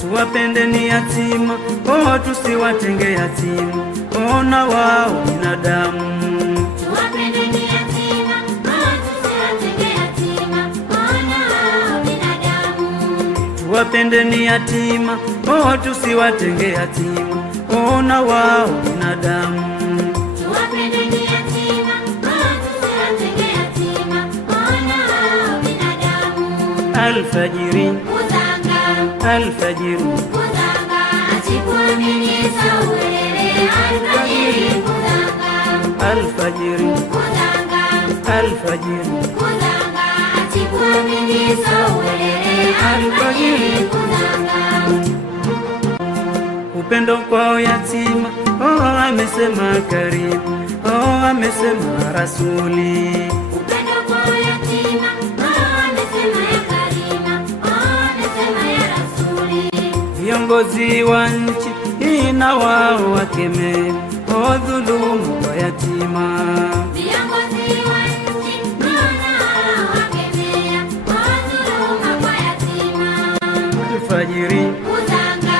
Tuwapende ni yatima, oh tusiwatenge yatima, ona wao binadamu. Tuwapende ni yatima, oh tusiwatenge yatima, ona wao binadamu. Tuwapende ni yatima, oh tusiwatenge yatima, ona wao binadamu. Tuwapende ni yatima, oh tusiwatenge yatima, ona wao binadamu. Alfajiri, alfajiri, kuzanga, achikuamini sauwelele. Alfajiri, kuzanga, alfajiri, kuzanga, alfajiri, kuzanga, achikuamini sauwelele. Alfajiri, kuzanga. upendo kwa yatima, oh amesema karibu, oh amesema Rasuli. Upendo kwa yatima, oh amesema ya Karima, oh amesema ya Rasuli. Viongozi wa nchi ina wao wakeme, oh dhulumu kwa yatima. Viongozi wa nchi wana wakemea, oh dhuluma kwa yatima. Alfajiri, Kuzanga,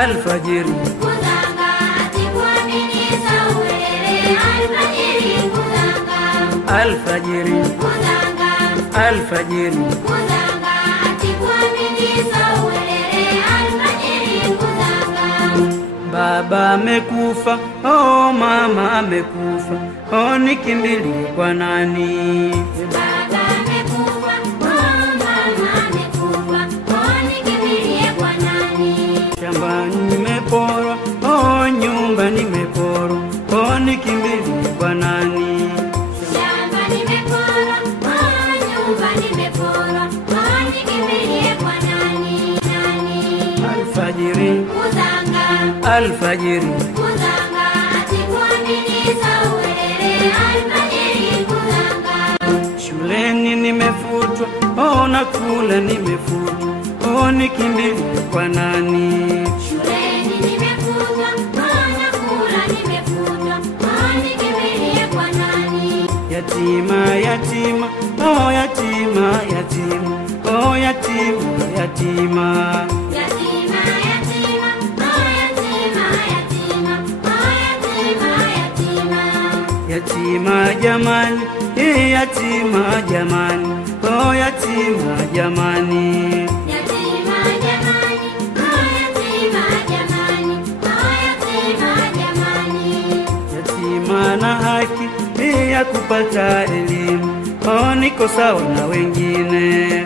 alfajiri, kuzanga, achikuamini sauwelele. Alfajiri, kuzanga, alfajiri, kuzanga, alfajiri, kuzanga, achikuamini sauwelele. Alfajiri, kuzanga. baba amekufa, oh mama amekufa, oh nikimbilie kwa nani? Baba amekufa, oh mama amekufa, oh nikimbilie kwa nani? Shamba nimeporwa, oh nyumba nimeporwa, oh nikimbilie kwa nani? Shamba nimeporwa, oh nyumba nimeporwa, oh nikimbilie kwa nani? Nani? Alfajiri, Kuzanga, alfajiri, kuzanga, achikuamini sauwelele. Alfajiri, kuzanga. shuleni nimefutwa, oh nakula nimefutwa, oh nikimbilie kwa nani? Shuleni nimefutwa, oh nakula nimefutwa, oh nikimbilie kwa nani? Yatima, yatima, oh yatima, yatima, oh yatima, yatima. Yatima, yatima, oh yatima, yatima, oh yatima, yatima. Yatima jamani, yatima jamani, oh yatima jamani. Yatima jamani, oh yatima jamani, oh yatima jamani. Yatima na haki ya kupata elimu, oh niko sawa na wengine.